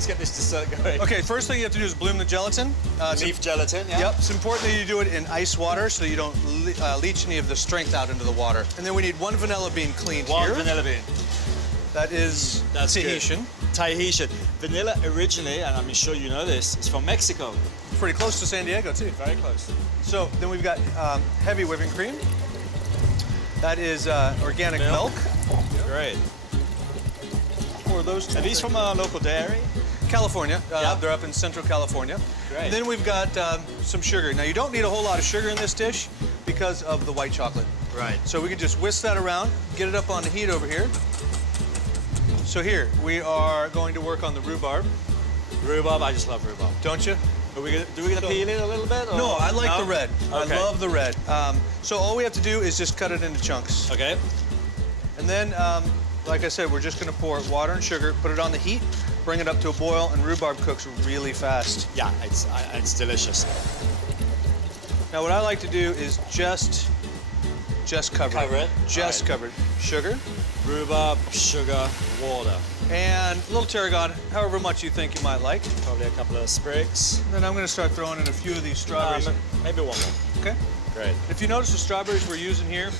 Let's get this dessert going. Okay, first thing you have to do is bloom the gelatin. Leaf gelatin, yeah? Yep, it's important that you do it in ice water so you don't leach any of the strength out into the water. And then we need 1 vanilla bean cleaned here. 1 vanilla bean. That's Tahitian. Good. Tahitian. Vanilla originally, and I'm sure you know this, is from Mexico. Pretty close to San Diego, too. Very close. So then we've got heavy whipping cream. That is organic milk. Great. Pour those two. Are these from a local dairy? California. Yeah. They're up in Central California. Great. And then we've got some sugar. Now, you don't need a whole lot of sugar in this dish because of the white chocolate. Right. So we can just whisk that around, get it up on the heat over here. So here, we are going to work on the rhubarb. Rhubarb, I just love rhubarb. Don't you? Do we gonna peel it a little bit? Or? No, I like the red. Okay. I love the red. So all we have to do is just cut it into chunks. Okay. And then, like I said, we're just gonna pour water and sugar, put it on the heat, bring it up to a boil, and rhubarb cooks really fast. Yeah, it's delicious. Now what I like to do is just cover it. Cover it? Just Right. cover it. Sugar. Rhubarb, sugar, water. And a little tarragon, however much you think you might like. Probably a couple of sprigs. And then I'm gonna start throwing in a few of these strawberries. Maybe 1 more. Okay. Great. If you notice the strawberries we're using here,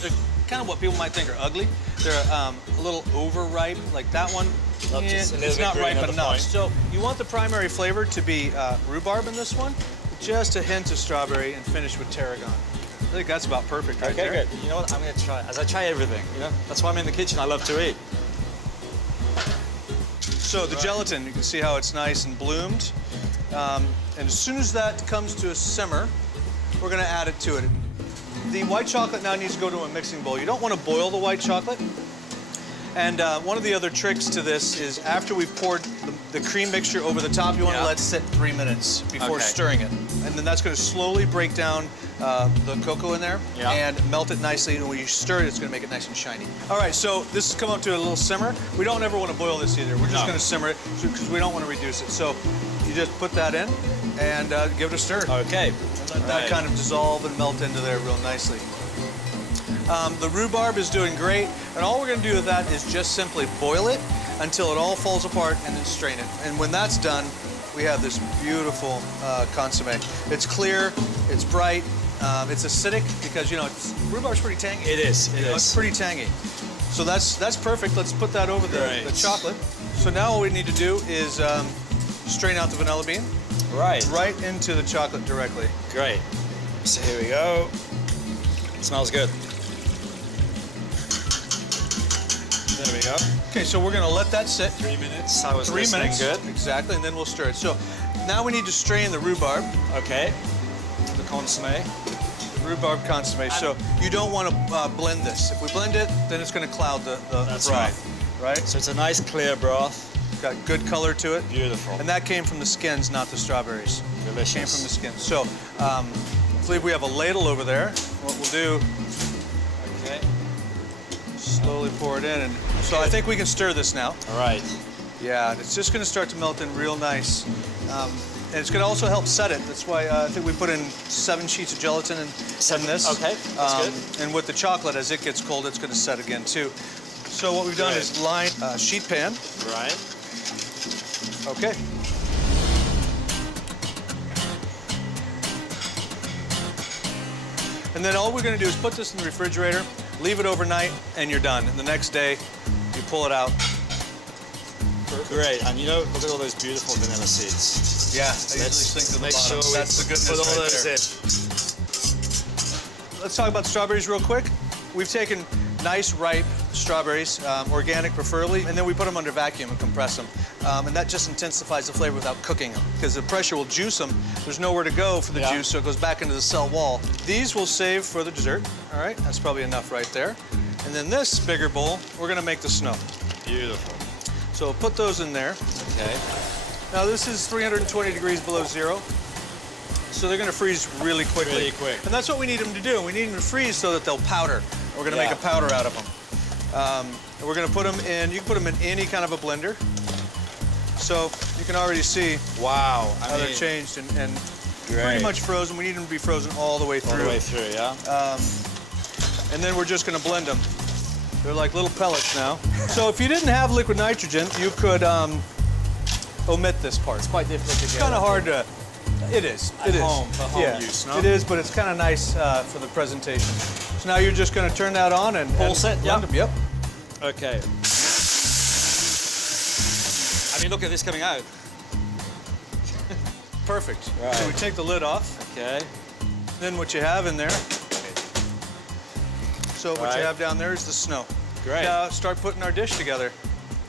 they're kind of what people might think are ugly. They're a little overripe, like that one. Not just a little it's bit not green ripe at the enough. point. So you want the primary flavor to be rhubarb in this one, just a hint of strawberry, and finish with tarragon. I think that's about perfect right there. Okay, good. You know what? I'm gonna try. As I try everything, you know, that's why I'm in the kitchen. I love to eat. So the gelatin, you can see how it's nice and bloomed. And as soon as that comes to a simmer, we're gonna add it to it. The white chocolate now needs to go to a mixing bowl. You don't want to boil the white chocolate. And one of the other tricks to this is after we've poured the cream mixture over the top, you want to let it sit 3 minutes before stirring it. And then that's going to slowly break down the cocoa in there and melt it nicely. And when you stir it, it's going to make it nice and shiny. All right, so this has come up to a little simmer. We don't ever want to boil this either. We're just going to simmer it because we don't want to reduce it. So you just put that in and give it a stir. Okay. And let that kind of dissolve and melt into there real nicely. The rhubarb is doing great, and all we're going to do with that is just simply boil it until it all falls apart and then strain it. And when that's done, we have this beautiful consommé. It's clear, it's bright, it's acidic because, you know, rhubarb's pretty tangy. It is, it is. It's pretty tangy. So that's perfect. Let's put that over the chocolate. So now all we need to do is strain out the vanilla bean. Right into the chocolate directly. Great. So here we go. Smells good. There we go. Okay, so we're gonna let that sit. 3 minutes. I was 3 minutes. Good. Exactly, and then we'll stir it. So now we need to strain the rhubarb. Okay. The consommé. The rhubarb consommé. So you don't want to blend this. If we blend it, then it's gonna cloud the broth. Right. So it's a nice clear broth. Got good color to it. Beautiful. And that came from the skins, not the strawberries. Delicious. Came from the skins. So I believe we have a ladle over there. What we'll do, slowly pour it in. And so I think we can stir this now. All right. Yeah, it's just going to start to melt in real nice. And it's going to also help set it. That's why I think we put in 7 sheets of gelatin in this. Okay, that's good. And with the chocolate, as it gets cold, it's going to set again, too. So what we've done is line a sheet pan. Right. Okay. And then all we're going to do is put this in the refrigerator, leave it overnight, and you're done. And the next day, you pull it out. Great. And you know, look at all those beautiful vanilla seeds. Yeah, I usually think to the make bottom. sure That's the goodness put all right those there. Let's talk about strawberries real quick. We've taken nice, ripe strawberries, organic preferably, and then we put them under vacuum and compress them. And that just intensifies the flavor without cooking them, because the pressure will juice them. There's nowhere to go for the juice, so it goes back into the cell wall. These we'll save for the dessert, all right? That's probably enough right there. And then this bigger bowl, we're gonna make the snow. Beautiful. So we'll put those in there. Okay. Now this is 320 degrees below zero, so they're gonna freeze really quickly. Really quick. And that's what we need them to do. We need them to freeze so that they'll powder. We're gonna make a powder out of them. And we're gonna put them in, you can put them in any kind of a blender. So you can already see how they're changed and pretty much frozen. We need them to be frozen all the way through. All the way through, yeah. And then we're just gonna blend them. They're like little pellets now. So if you didn't have liquid nitrogen, you could omit this part. It's quite difficult to get. It's kind of hard to. It is. At home, for home use, no? It is, but it's kind of nice for the presentation. So now you're just going to turn that on and All set, blend them. Yep. Okay. I mean, look at this coming out. Perfect. Right. So we take the lid off. Okay. Then what you have in there. So what you Right. have down there is the snow. Great. Now start putting our dish together.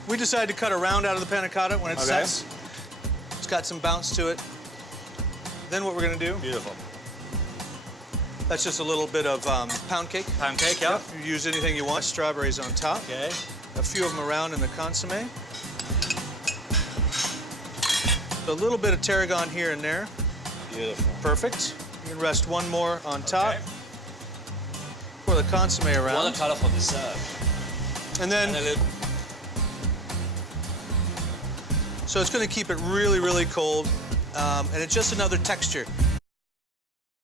We decided to cut a round out of the panna cotta when it Okay. sets. It's got some bounce to it. Then what we're going to do, Beautiful. that's just a little bit of pound cake. Pound cake, yeah. You use anything you want. Strawberries on top. Okay. A few of them around in the consomme. A little bit of tarragon here and there. Beautiful. Perfect. You can rest one more on top. Okay. Pour the consomme around. One cut off on dessert. And then, And a little... so it's going to keep it really, really cold. And it's just another texture.